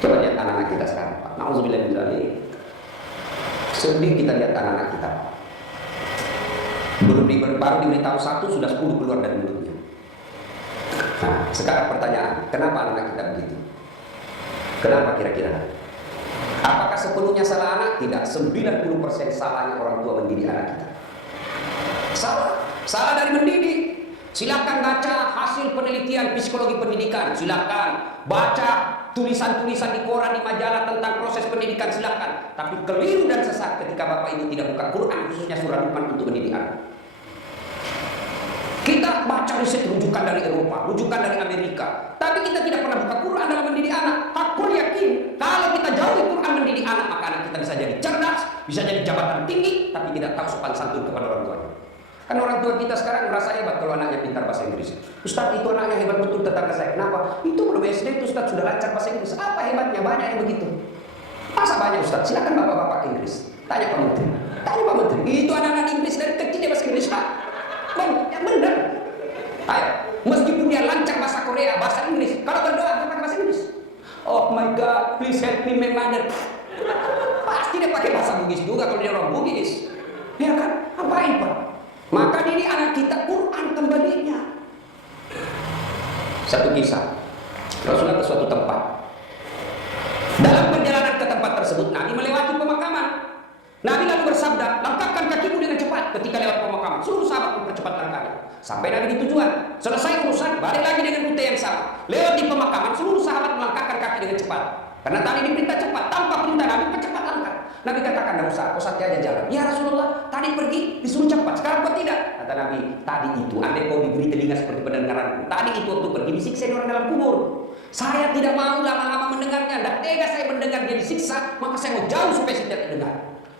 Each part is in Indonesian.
Coba lihat anak-anak kita sekarang, Pak. Nauzubillah min dzalik. Sedih kita lihat anak-anak kita. Baru diberitahu satu, sudah 10 keluar dari mulutnya. Nah, sekarang pertanyaan, kenapa anak kita begitu? Kenapa kira-kira? Apakah sepenuhnya salah anak? Tidak, 90% salahnya orang tua mendidik anak kita. Salah dari mendidik. Silakan baca hasil penelitian psikologi pendidikan, silakan baca tulisan-tulisan di koran, di majalah tentang proses pendidikan, silakan. Tapi keliru dan sesat ketika Bapak Ibu tidak buka Quran, khususnya surah Luqman untuk mendidik anak. Kita baca riset rujukan dari Eropa, rujukan dari Amerika, tapi kita tidak pernah buka Quran dalam mendidik anak. Aku yakin kalau kita jauhi Quran mendidik anak, maka anak kita bisa jadi cerdas, bisa jadi jabatan tinggi, tapi tidak tahu sopan santun kepada orang tuanya. Kan orang tua kita sekarang merasa hebat kalau anaknya pintar bahasa Inggris. Ustaz, itu anaknya hebat betul, tetangga saya. Kenapa? Itu belum SD itu Ustaz sudah lancar bahasa Inggris. Apa hebatnya? Banyak yang begitu. Masa banyak Ustaz? Silakan bapak-bapak Inggris. Tanya Pak Menteri. Tanya Pak Menteri. Itu anak-anak Inggris dari kecil dia bahasa Inggris, Pak. Yang benar. Ayo, meskipun dia lancar bahasa Korea, bahasa Inggris, kalau berdoa dia pakai bahasa Inggris. Oh my God, please help me my mother. Pasti dia pakai bahasa Bugis juga kalau dia orang Bugis. Ya kan? Apain Pak? Maka ini anak kita Quran kembalinya. Satu kisah, Rasulullah ke suatu tempat. Dalam perjalanan ke tempat tersebut, Nabi melewati pemakaman. Nabi lalu bersabda, langkahkan kakimu dengan cepat ketika lewat pemakaman. Seluruh sahabat mempercepat langkahnya. Sampai Nabi di tujuan, selesai urusan, balik lagi dengan rute yang sama. Lewat di pemakaman, seluruh sahabat melangkahkan kaki dengan cepat. Karena tadi diperintah cepat, tanpa perintah Nabi percepat langkah. Nabi katakan, tidak usah, kau santai aja jalan. Ya Rasulullah, tadi pergi disuruh cepat, sekarang kau tidak. Kata Nabi, tadi itu, andai kau diberi telinga seperti pendengaranku, tadi itu waktu pergi disiksa orang dalam kubur. Saya tidak mau lama-lama mendengarnya, tidak tega saya mendengar dia disiksa, maka saya mau jauh supaya saya tidak dengar.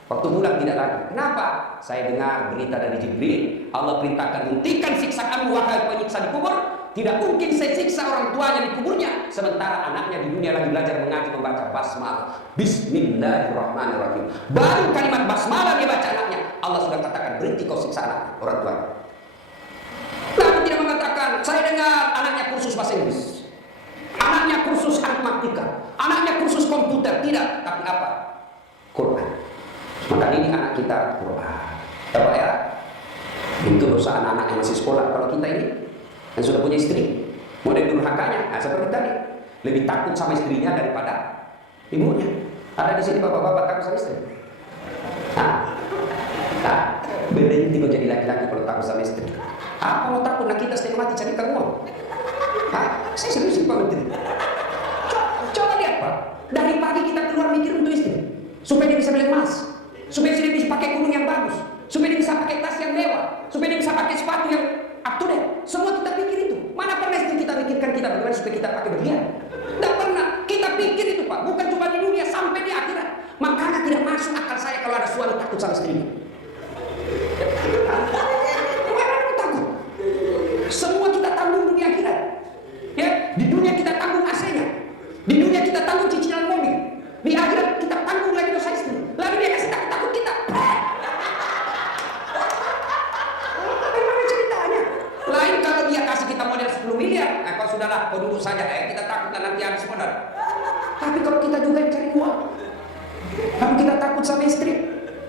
Waktu pulang tidak lagi. Kenapa? Saya dengar berita dari Jibril, Allah perintahkan hentikan siksaanmu wahai penyiksa di kubur. Tidak mungkin saya siksa orang tuanya di kuburnya, sementara anaknya di dunia lagi belajar mengaji membaca basmalah. Bismillahirrahmanirrahim. Baru kalimat basmalah dia baca anaknya, Allah sudah katakan berhenti kau siksa anak orang tuanya. Nabi tidak mengatakan, saya dengar anaknya kursus bahasa Inggris, anaknya kursus matematika, anaknya kursus komputer. Tidak, tapi apa? Quran. Maka ini anak kita Quran. Apa ya? Itu dosa anak-anak yang masih sekolah. Kalau kita ini yang sudah punya istri, model durhakanya, nah seperti tadi, lebih takut sama istrinya daripada ibunya. Ada di sini bapak-bapak takut sama istri. Nah, bedanya kau jadi laki-laki kalau takut sama istri. Apa mau takut? Nah kita setengah mati cari uang. Saya serius Pak Menteri. Coba lihat Pak, dari pagi kita keluar mikir untuk istri, supaya dia bisa beli emas, supaya dia bisa pakai kerudung yang bagus, supaya dia bisa pakai tas yang mewah, supaya dia bisa pakai sepatu yang up to date. Semua kita pikir itu. Mana pernah istri kita pikirkan kita bagaimana supaya kita pakai berlian? Tidak pernah. Kita pikir itu Pak, bukan cuma di dunia, sampai di akhirat. Makanya tidak masuk akal saya kalau ada suami takut sama istrinya. Mana takut? Semua kita tanggung dunia akhirat. Ya, di dunia kita tanggung AC-nya, di dunia kita tanggung cicilan mobil, di akhirat kita tanggung lagi dosa istri. Lalu dia kasih takut kita. Lain kalau dia kasih kita modal 10 miliar, kalau sudahlah, kau duduk saja, kita takut nanti habis modal. Tapi kalau kita juga yang cari uang, kalau kita takut sama istri,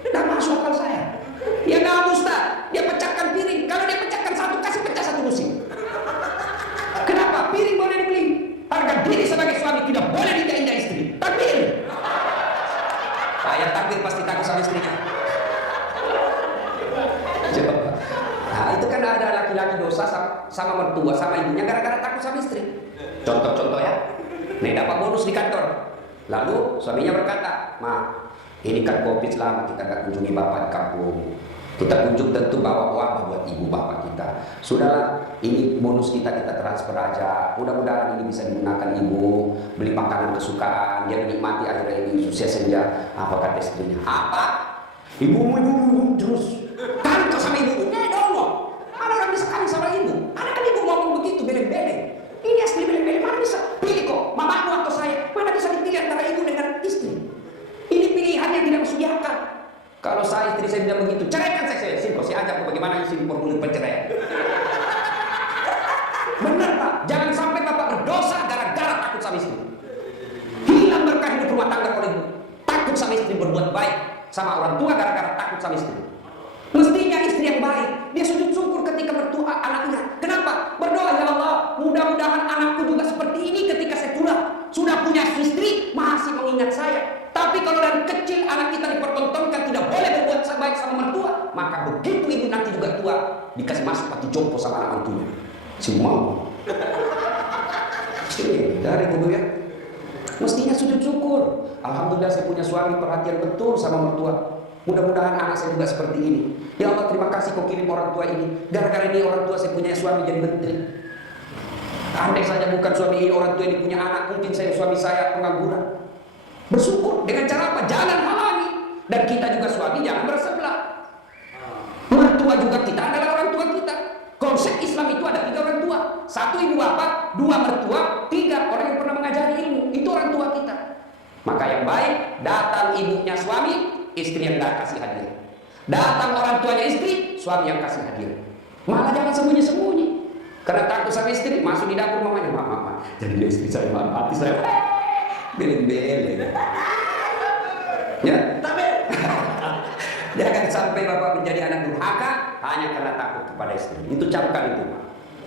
tidak masuk akal saya. Ya nggak Ustaz, dia pecahkan piring. Kalau dia pecahkan satu, kasih pecah satu musim. Kenapa? Piring boleh dibeli. Harga diri sebagai suami tidak boleh diinjak istri. Takbir. Saya takbir pasti takut sama istrinya. Coba. Nah itu kan ada laki-laki dosa sama mertua, sama ibunya gara-gara takut sama istri. Contoh-contoh ya. Nih dapat bonus di kantor. Lalu suaminya berkata, "Ma, ini kan COVID lama kita gak kunjungi bapak di kampung. Kita kunjung tentu bawa wabah buat ibu bapak kita. Sudahlah, ini bonus kita transfer aja. Mudah-mudahan ini bisa digunakan ibu beli makanan kesukaan, dia menikmati akhirnya ini usia senja." Apa kata istrinya? Apa? Ibu terus kantor sama ibu. Ada orang bisa kawin sama ibu. Ada kan ibu ngomong begitu beleng-beleng. Ini asli beleng-beleng. Mana bisa pilih kok mamaku atau saya? Mana bisa dipilih antara ibu dengan istri? Ini pilihan yang tidak masuk di akal. Kalau saya istri saya bilang begitu, ceraikan saya. Simpel, saya ajak bagaimana isi formulir perceraian. Benar Pak, jangan sampai Bapak berdosa gara-gara sama orang tua gara-gara takut sama istri. Mestinya istri yang baik, dia sujud syukur ketika mertua anaknya. Kenapa? Berdoa, ya Allah, mudah-mudahan anakku juga seperti ini ketika saya sudah punya istri, masih mengingat saya. Tapi kalau dari kecil anak kita dipertontonkan tidak boleh berbuat baik sama mertua, maka begitu ibu nanti juga tua, dikasih masuk pati jompo sama anak mantunya. Semua. Dari dulu ya. Mestinya sujud syukur. Alhamdulillah saya punya suami perhatian betul sama mertua. Mudah-mudahan anak saya juga seperti ini. Ya Allah, terima kasih kau kirim orang tua ini. Gara-gara ini orang tua saya punya suami jadi menteri. Andai saja bukan suami ini, orang tua ini punya anak, mungkin suami saya pengangguran. Bersyukur dengan cara apa? Jangan halangi. Dan kita juga suami jangan bersebelah. Mertua juga kita adalah orang tua kita. Konsep Islam itu ada 3 orang tua. 1 ibu bapak, 2 mertua, 3 orang yang pernah mengajari ilmu. Itu orang tua kita. Maka yang baik, datang ibunya suami, istri yang gak kasih hadiah. Datang orang tuanya istri, suami yang kasih hadiah. Malah jangan sembunyi-sembunyi. Karena takut sama istri, masuk di dapur mamanya, mama, jadi istri saya, hati saya beleng-beleng. Ya, tapi jangan sampai bapak menjadi anak durhaka hanya karena takut kepada istri. Itu camkan itu.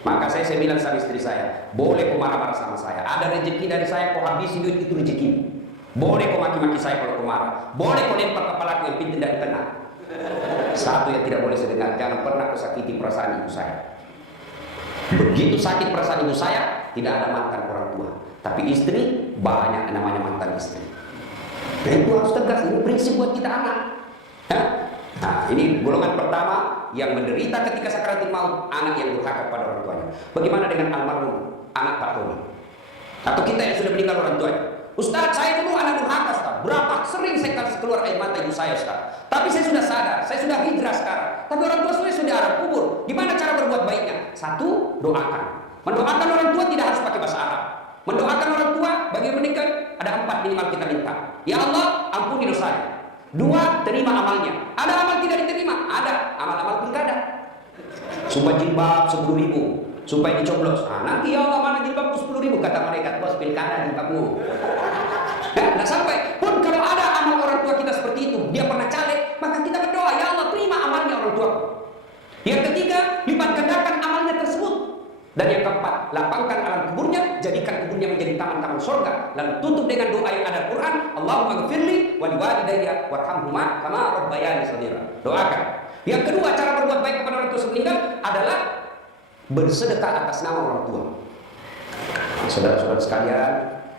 Maka saya bilang sama istri saya, boleh kau marah-marah sama saya. Ada rezeki dari saya, kau habisi duit itu rezeki. Boleh kau maki-maki saya kalau kau marah. Boleh kau lempar kepalaku yang pintu tidak kena. Satu yang tidak boleh saya dengar, jangan pernah kau sakiti perasaan ibu saya. Begitu sakit perasaan ibu saya, tidak ada mantan orang tua. Tapi istri, banyak namanya mantan istri. Nah itu harus tegas, ini prinsip buat kita anak. Nah ini golongan pertama yang menderita ketika sakaratul maut, anak yang durhaka kepada orang tuanya. Bagaimana dengan almarhum anak Pak Tony? Atau kita yang sudah meninggal orang tuanya? Ustaz, saya dulu anak durhaka, Ustaz. Berapa sering saya kasih keluar air mata ibu saya, Ustaz. Tapi saya sudah sadar, saya sudah hijrah sekarang. Tapi orang tua saya sudah Arab kubur. Gimana cara berbuat baiknya? 1, doakan. Mendoakan orang tua tidak harus pakai bahasa Arab. Mendoakan orang tua bagi yang meninggal ada 4 minimal kita minta. Ya Allah, ampuni dosanya. 2, terima amalnya. Ada amal tidak diterima? Ada. Amal-amal pilkada. Sumpah jilbab 10.000 supaya dicoblos. Nanti ya Allah, mana jilbabku 10.000? Kata malaikat, bos pilkada jilbabmu. Nah sampai pun kalau ada amal orang tua kita seperti itu, dia pernah caleg, maka kita berdoa, ya Allah terima amalnya orang tua. Yang ketiga, lipat gandakan amalnya tersebut. Dan yang keempat, lapangkan alam kuburnya, jadikan kuburnya menjadi taman-taman surga. Lalu tutup dengan doa yang ada Quran, Allahumma ghfirli wa liwalidayya warhamhuma kama rabbayani shaghira. Doakan. Yang kedua, cara berbuat baik kepada orang tua meninggal adalah bersedekah atas nama orang tua. Saudara-saudara sekalian,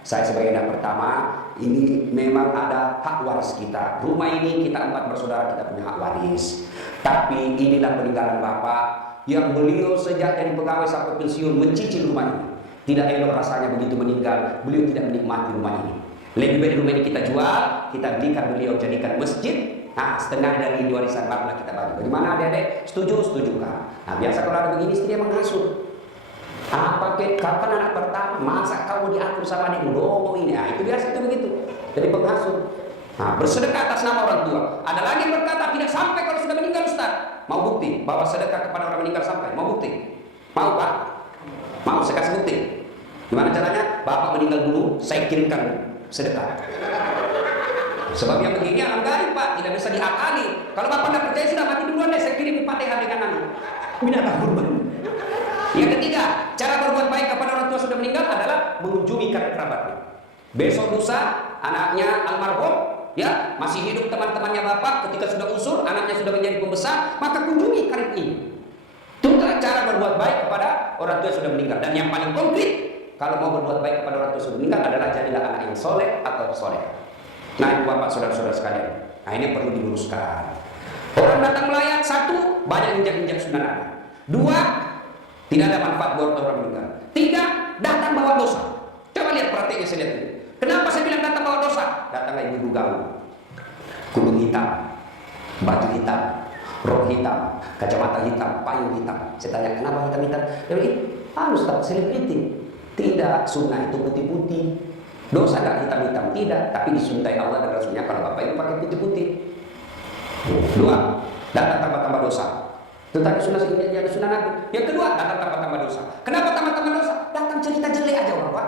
saya sebagai anak pertama, ini memang ada hak waris kita. Rumah ini kita 4 bersaudara, kita punya hak waris. Tapi inilah peninggalan bapak yang beliau sejak dari pegawai sampai pensiun mencicil rumah ini. Tidak elok rasanya begitu meninggal, beliau tidak menikmati rumah ini. Lebih baik rumah ini kita jual, kita belikan beliau jadikan masjid. Nah, setengah dari warisan bapak kita bagi. Bagaimana adik-adik? Setuju? Setuju kan? Nah, biasa kalau ada begini istri dia menghasut. Kapan anak pertama? Masa kamu diatur sama adikmu? Domo ini. Nah, itu biasa itu begitu. Jadi penghasut. Nah, bersedekah atas nama orang tua. Ada lagi yang berkata tidak sampai kalau sudah meninggal, Ustaz. Mau bukti bahwa sedekah kepada orang meninggal sampai? Mau bukti? Mau Pak? Mau saya kasih bukti? Gimana caranya? Bapak meninggal dulu, saya kirimkan sedekah. Sebab yang begini alam gaib Pak, tidak bisa diakali. Kalau Bapak tidak percaya sudah mati duluan deh, saya kirim Fatihah dengan binatang kurban. Yang ketiga, cara berbuat baik kepada orang tua sudah meninggal adalah mengunjungi kerabatnya. Besok lusa anaknya almarhum, ya masih hidup teman-temannya bapak, ketika sudah usur anaknya sudah menjadi pembesar, maka kunjungi karib ini. Itulah cara berbuat baik kepada orang tua yang sudah meninggal. Dan yang paling konkret, kalau mau berbuat baik kepada orang tua yang sudah meninggal adalah jadilah anak yang soleh atau soleh. Nah ibu bapak saudara-saudara sekalian, nah ini perlu diluruskan. Orang datang melayat, 1, banyak injak-injak sunnah Nabi. 2, tidak ada manfaat buat orang meninggal. 3, datang bawa dosa. Coba lihat prakteknya saya lihat ini. Kenapa saya bilang datang bawa dosa? Datanglah ibu gaul, kudung hitam, baju hitam, rok hitam, kacamata hitam, payung hitam. Saya tanya kenapa hitam-hitam? Dia bilang, Ustaz selebriti. Tidak, sunnah itu putih-putih. Dosa gak hitam-hitam? Tidak, tapi disuntai Allah dan Rasulnya kalau bapak itu pakai putih-putih. 2, datang tambah-tambah dosa. Tetapi sunnah Nabi. Yang kedua, datang tambah-tambah dosa. Kenapa tambah-tambah dosa? Datang cerita jelek aja orang Pak.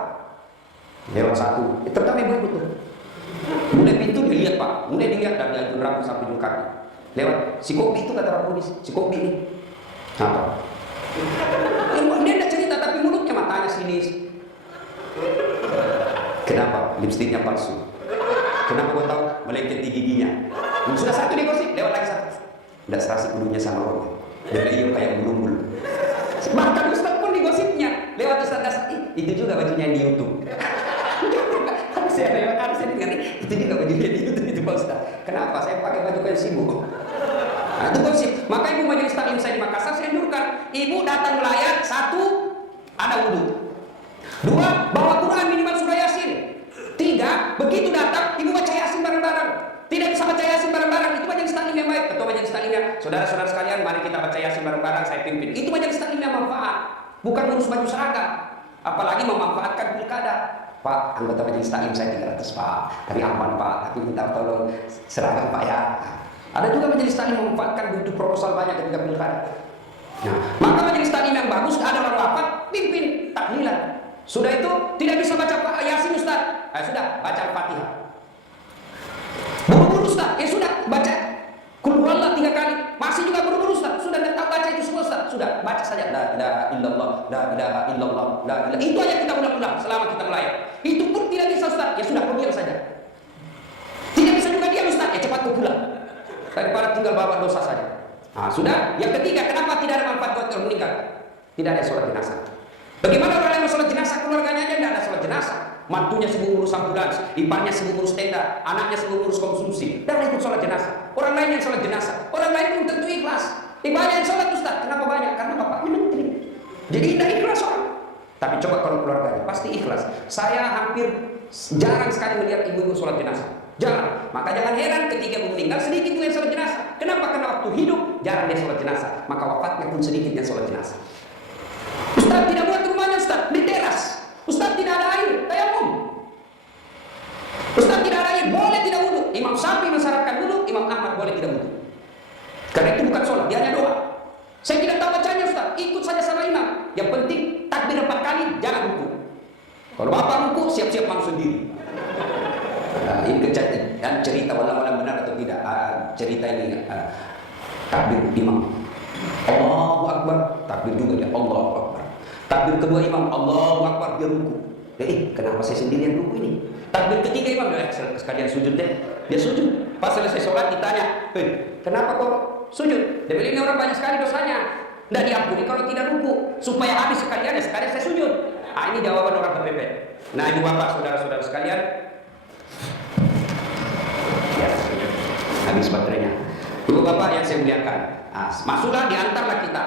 Lewat 1, terutama ibu-ibu tuh. Mulai pintu dilihat Pak, mulai dilihat dari ujung rambut sampai ujung kaki. Lewat si kopi itu kata orang polisi, si kopi ini. Apa? Dia tidak cerita tapi mulutnya matanya sini. Kenapa? Lipstiknya palsu. Kenapa kau tahu? Melengket di giginya. Sudah satu dia gosip, lewat lagi satu. Tidak serasi kudunya sama orang. Jadi iya kayak bulu-bulu. Bahkan Ustaz pun digosipnya lewat Ustaz itu juga bajunya di YouTube. Harusnya dengar itu juga bajunya di YouTube itu Pak Ustaz. Kenapa? Saya pakai baju kayak sibuk. Nah, itu gosip. Maka ibu majelis taklim saya di Makassar saya anjurkan, ibu datang melayat, satu ada wudhu, dua bawa Quran minimal surah Yasin, tiga begitu datang ibu baca Yasin bareng-bareng. Tidak bisa baca Yasin bareng-bareng, itu majelis taklim yang baik. Ketua majelis taklimnya, saudara-saudara sekalian, mari kita baca Yasin bareng-bareng, saya pimpin. Itu majelis taklim yang manfaat, bukan ngurus baju seragam, apalagi memanfaatkan pilkada. Pak, anggota majelis taklim saya 300 Pak, tapi aman Pak, tapi minta tolong seragam Pak ya. Ada juga majelis taklim memanfaatkan butuh proposal banyak ketika pilkada. Nah, maka majelis taklim yang bagus, ada orang wafat, pimpin tahlilan. Sudah itu tidak bisa baca Yasin Ustaz, sudah baca Al-Fatihah. Buru-buru Ustaz, sudah baca Qul huwallah 3 kali. Masih juga buru-buru Ustaz, sudah tidak tahu baca itu semua Ustaz, sudah baca saja la ilaha illallah, la ilaha illallah, la ilaha. Itu aja kita ulang-ulang selama kita melayat. Itu pun tidak bisa Ustaz, ya sudah kau diam saja. Tidak bisa juga diam Ustaz, ya cepat kau pulang. Daripada tinggal bawa dosa saja. Nah, sudah. Yang ketiga, kenapa tidak ada manfaat buat orang meninggal? Tidak ada sholat jenazah. Bagaimana orang yang sholat jenazah, keluarganya aja tidak ada sholat jenazah. Mantunya sibuk ngurus ambulans, iparnya sibuk ngurus tenda, anaknya sibuk ngurus konsumsi, dan ikut sholat jenazah. Orang lain yang sholat jenazah, orang lain pun tentu ikhlas. Banyak yang sholat Ustaz, kenapa banyak? Karena bapaknya menteri. Jadi tidak ikhlas orang. Tapi coba kalau keluarganya, pasti ikhlas. Saya hampir jarang sekali melihat ibu-ibu sholat jenazah. Jarang. Maka jangan heran ketika ibu meninggal sedikit yang sholat jenazah. Kenapa? Karena waktu hidup jarang dia sholat jenazah. Maka wafatnya pun sedikit yang sholat jenazah. Ustaz tidak buat rumahnya Ustaz di teras. Ustaz tidak ada air, tayamum. Ustaz tidak ada air, boleh tidak wudhu. Imam Syafi'i mensyaratkan wudhu, Imam Ahmad boleh tidak wudhu. Karena itu bukan sholat, dia hanya doa. Saya tidak tahu bacanya Ustaz, ikut saja sama imam. Yang penting takbir 4 kali, jangan ruku. Kalau bapak ruku, siap-siap malu sendiri. Ini dan cerita walau benar atau tidak, cerita ini takbir imam Allahu Akbar, takbir juga dia Allahu Akbar. Takbir kedua imam Allahu Akbar, dia ruku. Kenapa saya sendirian ruku ini? Takbir ketiga imam sekalian sujud deh. Dia sujud. Pas selesai sholat ditanya, kenapa kok sujud? Dia bilang ini orang banyak sekali dosanya, tidak diampuni kalau tidak ruku. Supaya habis sekalian sekalian saya sujud. Ini jawaban orang kepepet. Nah ibu bapak saudara-saudara sekalian, habis baterainya. Ibu bapak yang saya muliakan, masuklah diantarlah kita.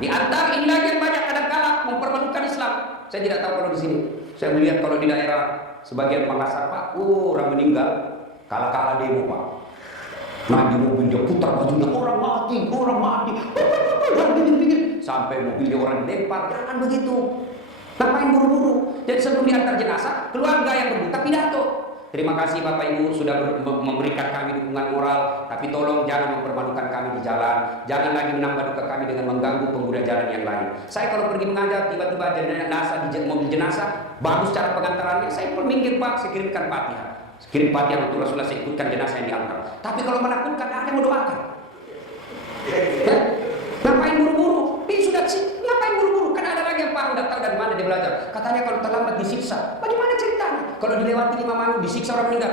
Diantar ini lagi yang banyak kadang-kala mempermalukan Islam. Saya tidak tahu kalau di sini. Saya melihat kalau di daerah sebagian Makassar Pak, orang meninggal kala-kala demo Pak. Nah di mobil dia putar bajunya, orang mati, sampai mobilnya orang dilempar. Jangan begitu. Ngapain buru-buru? Jadi sebelum diantar jenazah, keluarga yang berduka pidato. Terima kasih Bapak Ibu sudah memberikan kami dukungan moral, tapi tolong jangan mempermalukan kami di jalan. Jangan lagi menambah duka kami dengan mengganggu pengguna jalan yang lain. Saya kalau pergi mengajar, tiba-tiba ada jenazah di mobil jenazah, bagus cara pengantarannya, saya pun minggir Pak, saya kirimkan Fatihah. Kirim Fatihah untuk Rasulullah, saya ikutkan jenazah yang diantar. Tapi kalau menakutkan, ada yang mendoakan. Ngapain buru-buru? Ini sudah sih, ngapain buru-buru? Kan ada lagi yang Pak udah tahu dari mana dia belajar. Katanya kalau terlambat disiksa. Bagaimana ceritanya? Kalau dilewati 5 malam disiksa orang meninggal.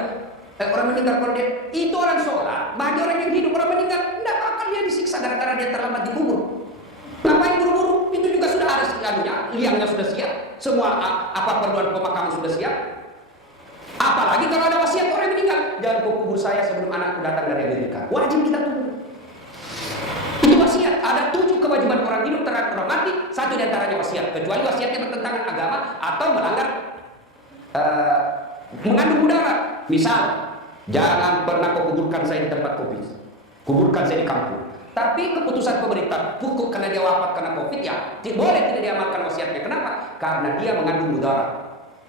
Orang meninggal kalau dia itu orang sholat, bagi orang yang hidup orang meninggal tidak bakal dia disiksa gara-gara dia terlambat dikubur. Ngapain buru-buru? Itu juga sudah ada segalanya, liangnya sudah siap, semua apa perluan pemakaman sudah siap. Apalagi kalau ada wasiat orang yang meninggal, jangan kau kubur saya sebelum anakku datang dari Amerika. Wajib kita tunggu. Itu wasiat. Ada 7 kewajiban orang hidup terhadap orang mati, 1 diantaranya wasiat. Kecuali wasiatnya bertentangan agama atau melanggar mengandung mudarat. Misal, jangan pernah kau kuburkan saya di tempat Covid, kuburkan saya di kampung. Tapi keputusan pemerintah pukul karena dia wafat karena Covid, ya boleh tidak diamalkan wasiatnya. Kenapa? Karena dia mengandung mudarat.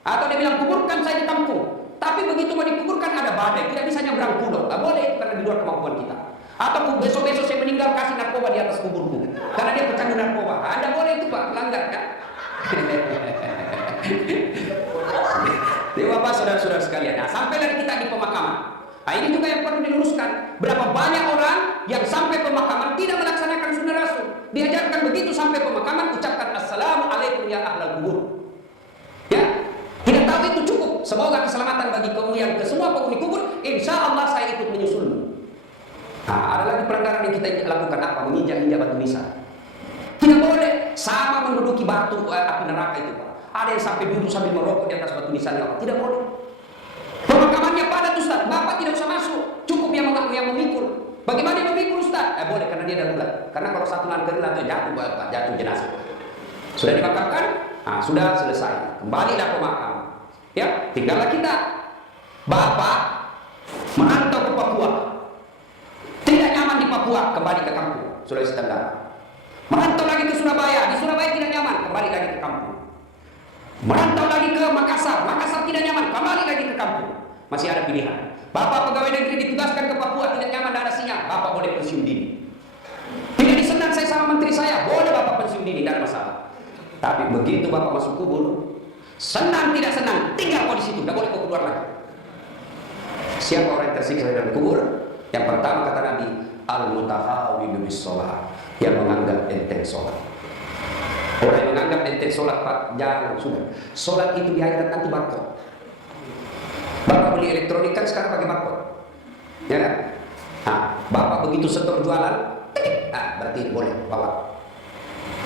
Atau dia bilang kuburkan saya di kampung, tapi begitu mau dikuburkan ada badai, tidak bisa nyebrang pulau. Nggak boleh karena di luar kemampuan kita. Atau besok-besok saya meninggal kasih narkoba di atas kuburku karena dia pecandu narkoba. Anda boleh itu Pak, melanggar kan? Jadi Bapak, saudara-saudara sekalian, nah sampailah kita di pemakaman. Nah ini juga yang perlu diluruskan. Berapa banyak orang yang sampai pemakaman tidak melaksanakan sunnah Rasul. Diajarkan begitu sampai pemakaman, ucapkan Assalamualaikum ya ahlal kubur. Ya, tidak tahu itu cukup. Semoga keselamatan bagi kamu yang ke semua penghuni kubur. Insya Allah saya ikut menyusulmu. Nah, ada lagi pelanggaran yang kita lakukan apa? Menginjak-injak batu nisan. Tidak boleh sama menduduki batu api neraka itu, Pak. Ada yang sampai duduk sambil merokok di atas batu nisan, tidak boleh. Pemakamannya padat, Ustaz. Bapak tidak usah masuk. Cukup yang memikul. Bagaimana yang memikul, Ustaz? Boleh, karena dia darurat. Karena kalau satu langkah atau jatuh, Bapak, jatuh jenazah. Sudah dimakamkan? Nah, sudah selesai. Kembalilah pemakam. Ya, tinggallah kita. Bapak merantau ke Papua. Tidak nyaman di Papua, kembali ke kampung. Sulawesi Tenggara. Merantau lagi ke Surabaya. Di Surabaya tidak nyaman, kembali lagi ke kampung. Merantau lagi ke Makassar. Makassar tidak nyaman, kembali lagi ke kampung. Masih ada pilihan. Bapak pegawai negeri ditugaskan ke Papua, tidak nyaman, tidak ada sinyal. Bapak boleh pensiun dini. Tidak disenang saya sama menteri saya, boleh Bapak pensiun dini, tidak ada masalah. Tapi begitu Bapak masuk kubur, senang tidak senang, tinggal kau di situ, tidak boleh kau keluar lagi. Siapa orang yang tersiksa dalam kubur? Yang pertama kata Nabi, al-mutahawwinu bis-shalah, yang menganggap enteng sholat. Orang yang menganggap enteng sholat, Pak, jangan, sudah. Sholat itu di akhirat nanti barcode. Bapak beli elektronik kan sekarang pakai barcode, ya kan? Nah, Bapak begitu setor jualan, berarti boleh bawa.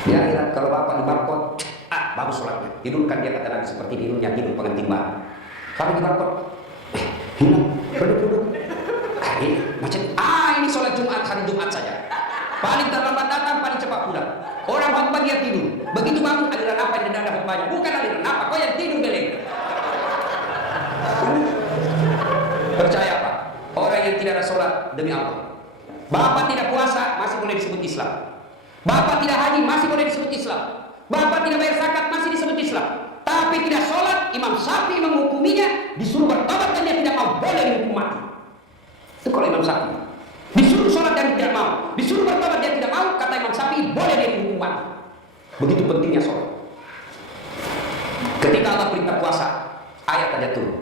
Di akhirat kalau Bapak di barcode, bagus sholatnya. Tidurkan dia kata Nabi seperti tidurnya hidup pengantin baru. Kalau di barcode, hilang, duduk. Macam ini sholat Jumat, hari Jumat saja. Paling terlambat datang, paling cepat pulang. Orang khutbah dia tidur. Begitu bangun, aliran apa yang ada khutbahnya? Bukan aliran apa, kau yang tidur beleng. Percaya apa? Orang yang tidak ada sholat demi Allah. Bapak tidak puasa, masih boleh disebut Islam. Bapak tidak haji, masih boleh disebut Islam. Bapak tidak bayar zakat, masih disebut Islam. Tapi tidak sholat, Imam Syafi'i menghukuminya, disuruh bertobat dan dia tidak mau, boleh dihukum mati. Itu kalau Imam Syafi'i. Disuruh sholat dan tidak mau, disuruh bertobat dia tidak mau, kata Imam Syafi'i, boleh dia dihukum mati. Begitu pentingnya sholat. Ketika Allah perintah puasa, ayat saja turun.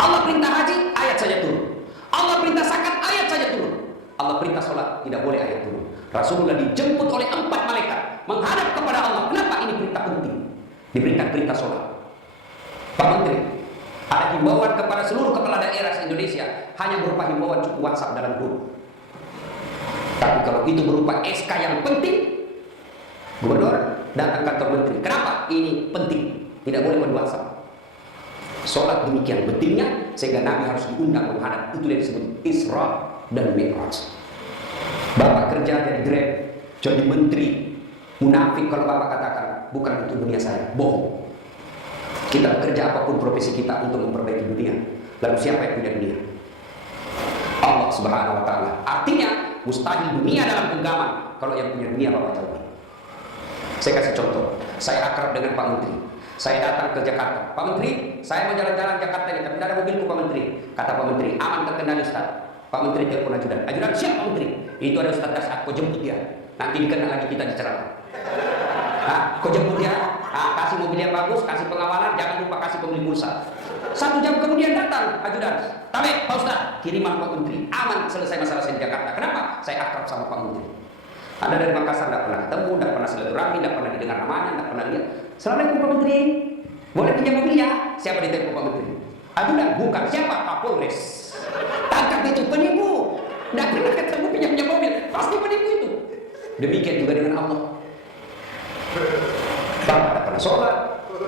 Allah perintah haji, ayat saja turun. Allah perintah zakat, ayat saja turun. Allah perintah sholat, tidak boleh ayat turun. Rasulullah dijemput oleh 4 malaikat menghadap kepada Allah. Kenapa ini perintah penting? Diperintah perintah sholat. Pak Menteri, ada himbauan kepada seluruh kepala daerah se-Indonesia, hanya berupa himbauan cukup WhatsApp dalam grup. Tapi kalau itu berupa SK yang penting, Gubernur datang kantor Menteri. Kenapa? Ini penting, tidak boleh di WhatsApp. Sholat demikian pentingnya sehingga Nabi harus diundang menghadap. Itu yang disebut Isra dan Mi'raj. Bapak kerja jadi Grab, jadi menteri, munafik kalau Bapak katakan bukan untuk dunia saya, bohong. Kita bekerja apapun profesi kita untuk memperbaiki dunia. Lalu siapa yang punya dunia? Allah Subhanahu wa Ta'ala. Artinya mustahil dunia dalam genggaman. Kalau yang punya dunia Bapak jauhi. Saya kasih contoh. Saya akrab dengan Pak Menteri. Saya datang ke Jakarta. Pak Menteri, saya mau jalan-jalan Jakarta ini, tapi tidak ada mobilku Pak Menteri. Kata Pak Menteri, aman terkendali Ustaz. Pak Menteri telepon ajudan. Ajudan, siap Pak Menteri. Itu ada Ustaz Dasar, kau jemput dia. Nanti dikenal lagi kita di ceramah. Kau jemput dia, kasih mobil yang bagus, kasih pengawalan, jangan lupa kasih pembeli pulsa. 1 jam kemudian datang ajudan. Tabek, Pak Ustaz, kiriman Pak Menteri. Aman, selesai masalah saya di Jakarta. Kenapa? Saya akrab sama Pak Menteri. Anda dari Makassar tidak pernah ketemu, tidak pernah silaturahmi, tidak pernah didengar namanya, tidak pernah lihat. Assalamualaikum Pak Menteri, boleh pinjam mobil ya? Siapa di telepon Pak Menteri? Ajudan, bukan. Siapa? Kapolres. Tangkap itu penipu. Tidak pernah ketemu pinjam mobil, pasti penipu itu. Demikian juga dengan Allah. Bapak tidak pernah sholat,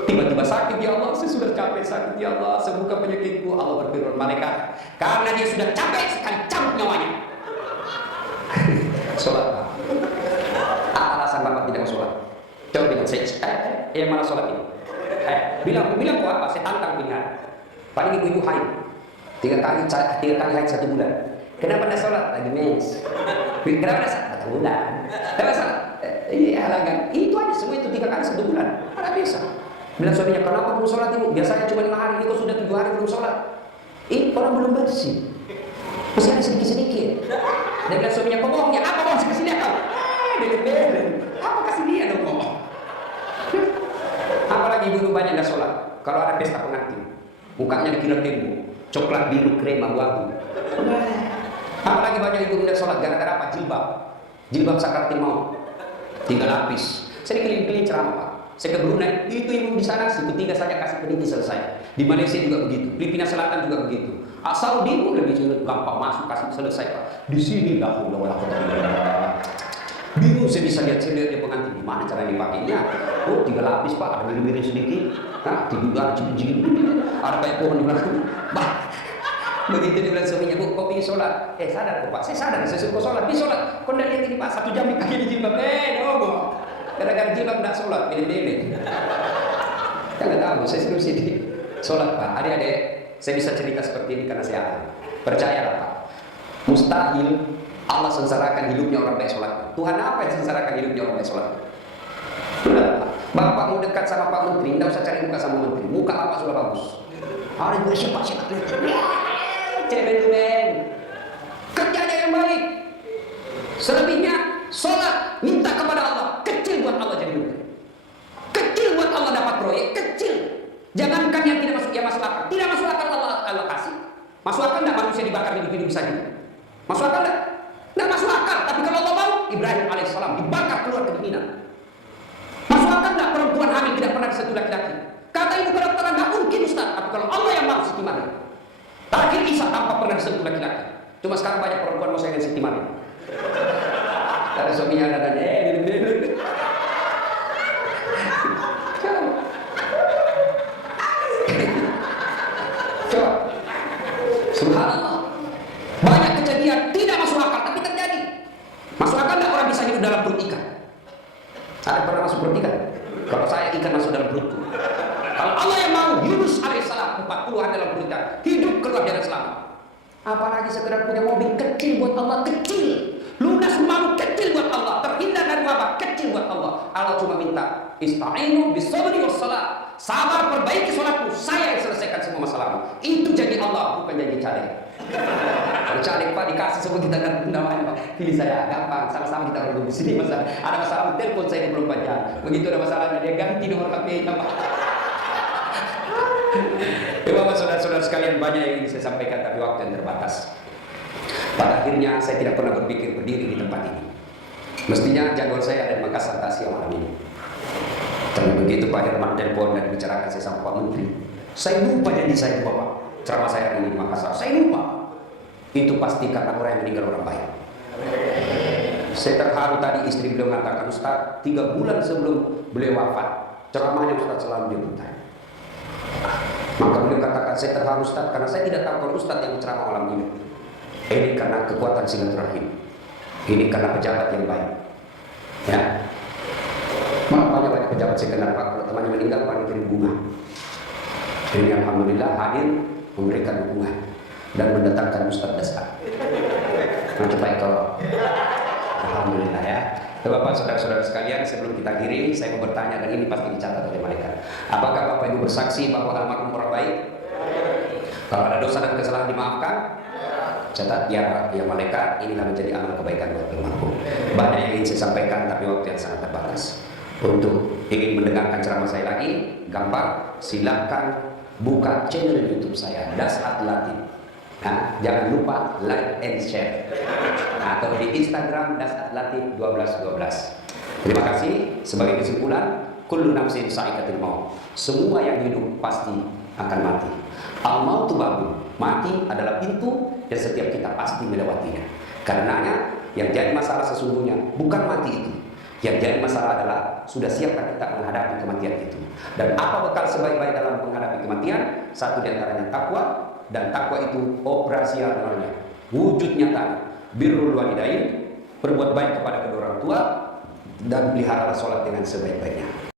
tiba-tiba sakit, ya Allah, saya sudah capek sakit, ya Allah, sembuhkan penyakitku. Allah berfirman malaikat, karena dia sudah capek sekali cabut nyawanya. Sholat. Alasan Bapak tidak mau sholat? Coba bilang saya, yang mana sholat ini? Bilang kok apa? Saya tantang pilihan. Paling ibu-ibu haid 3 kali haid 1 bulan. Kenapa tidak sholat? Lagi mens. Kenapa tidak sholat? 1 bulan. Kenapa sholat? Iya halangan. Itu aja semua itu 3 kali 1 bulan. Mana bisa? Bilang suaminya, kenapa belum sholat ibu? Biasanya cuma 5 hari, ini kok sudah 7 hari belum sholat. Orang belum bersih. Masih ada sedikit-sedikit. Dia bilang suaminya, kok bohongnya? Apa bohong? Kasih dia kau. Apa kasih dia dong kok? Apalagi ibu banyak tidak sholat. kalau ada pesta pengantin, mukanya dikira tembok, coklat biru krem abu-abu. Apalagi banyak ibu tidak sholat gara-gara apa? Jilbab sakaratul maut 3 lapis. Saya dikeliling-keliling ceramah Pak. Saya ke Brunei, itu ibu di sana ketiga saja kasih peniti selesai. Di Malaysia juga begitu, Filipina Selatan juga begitu. Saudi pun lebih gampang masuk kasih selesai Pak. Di sini dah bingung saya bisa lihat dia pengantin gimana cara dipakainya. Oh 3 lapis Pak, ada miring-miring sedikit. Nah, tidur jigit-jigit. Ada kayak pohon di belakang. Bah. Begitu dia bilang suaminya, Bu, kau ingin sholat? Sadar kok Pak, saya sadar, saya suruh sholat, di sholat. Kau tidak lihat ini Pak, 1 jam kaki di jilbab, dogo. Gara-gara jilbab tidak sholat, pilih-pilih. Kan nggak tahu, saya suruh sini sholat Pak. Adik-adik, saya bisa cerita seperti ini karena saya alami. Percayalah Pak, mustahil Allah sengsarakan hidupnya orang baik sholat. Tuhan apa yang sengsarakan hidupnya orang baik sholat? Bapak mau dekat sama Pak Menteri, tidak usah cari muka sama Menteri. Muka Bapak sudah bagus. Ada yang siapa cemen kerjanya yang baik. Selebihnya sholat minta kepada Allah, kecil buat Allah jadi muka, kecil buat Allah dapat proyek, kecil. Jangankan yang tidak masuk, ya masuk akal, tidak masuk akal Allah kasih. Masuk akal tidak manusia dibakar hidup-hidup bisa gitu? Masuk akal tidak? Tidak masuk akal. Tapi kalau Allah mau, Ibrahim alaihissalam dibakar keluar kedinginan. Masuk akal tidak perempuan hamil tidak pernah disentuh laki-laki? Kata ibu kedokteran nggak mungkin Ustaz. Tapi kalau Allah yang mau Siti Maryam, terakhir Isa tanpa pernah disentuh laki-laki. Cuma sekarang banyak perempuan mau saya dengan Siti Maryam. Ada suaminya ada coba. Subhanallah. Banyak kejadian tidak masuk akal tapi terjadi. Masuk akal tidak orang bisa hidup dalam perut ikan? Ada pernah masuk perut ikan? Kalau saya ikan masuk dalam perutku. Kalau Allah yang mau, Yunus alaihissalam 40 hari dalam perut ikan, hidup keluar dengan selamat. Apalagi sekedar punya mobil kecil buat Allah, kecil. Lunas malu kecil buat Allah, terhindar dari wabah kecil buat Allah. Allah cuma minta ista'inu bisabri wassalah. Sabar, perbaiki sholatmu, saya yang selesaikan semua masalahmu. Itu janji Allah, bukan janji caleg. Kalau caleg Pak dikasih semua kita kan namanya Pak, pilih saya, gampang, sama-sama kita berdua di sini masalah. Ada masalah, telepon saya 24 jam. Begitu ada masalahnya dia ganti nomor HP-nya Pak. Bapak saudara-saudara sekalian, banyak yang ingin saya sampaikan tapi waktu yang terbatas. Pada akhirnya saya tidak pernah berpikir berdiri di tempat ini. Mestinya jadwal saya ada di Makassar Tasya malam ini. Tapi begitu Pak Herman telepon dan bicarakan saya sama Pak Menteri, saya lupa janji saya ke Bapak. Ceramah saya hari ini di Makassar, saya lupa. Itu pasti karena orang yang meninggal orang baik. Saya terharu tadi istri beliau mengatakan, Ustaz, 3 bulan sebelum beliau wafat, ceramahnya Ustaz selalu diputar. Maka beliau katakan, saya terharu Ustaz karena saya tidak tahu kalau Ustaz yang berceramah malam ini. Ini karena kekuatan silaturahim. Ini karena pejabat yang baik. Ya. Banyak pejabat saya kenal Pak, kalau temannya meninggal paling kirim bunga. Ini alhamdulillah hadir memberikan dukungan dan mendatangkan Ustaz Dasar. Macam baik kalau alhamdulillah ya. Bapak saudara-saudara sekalian, sebelum kita akhiri, saya mau bertanya dan ini pasti dicatat oleh malaikat. Apakah Bapak Ibu bersaksi bahwa almarhum orang baik? Kalau ada dosa dan kesalahan dimaafkan? Catat ya malaikat, inilah menjadi amal kebaikan buat almarhum. Banyak yang ingin saya sampaikan tapi waktu yang sangat terbatas. Untuk ingin mendengarkan ceramah saya lagi, gampang, silahkan buka channel YouTube saya, Dasat Latif. Nah, jangan lupa like and share. Atau di Instagram Dasat Latif 1212. Terima kasih. Sebagai kesimpulan, kullu nafsin sa'iqatul maut. Semua yang hidup pasti akan mati. Al-mautu babu. Mati adalah pintu dan setiap kita pasti melewatinya. Karenanya yang jadi masalah sesungguhnya bukan mati itu. Yang jadi masalah adalah sudah siapkah kita menghadapi kematian itu. Dan apa bekal sebaik-baik dalam menghadapi kematian? Satu di antaranya takwa, dan takwa itu operasionalnya, wujud nyata. Birrul walidain, berbuat baik kepada kedua orang tua, dan peliharalah sholat dengan sebaik-baiknya.